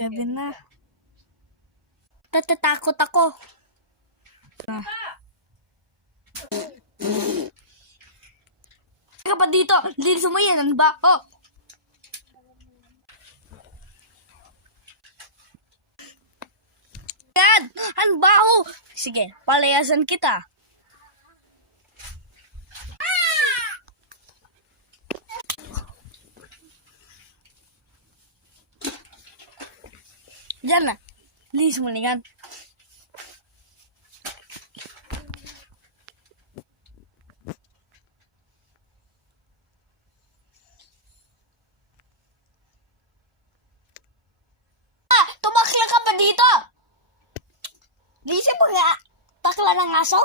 Gabi na. Natatakot ako. Ka pa dito. Linis mo yan. Ano ba? Oh. Yan. Ano ba? Oh. Sige. Palayasan kita. Diyan na. Linis mo na yan. Tumakla ka pa dito? Lisa mo nga. Takla ng aso?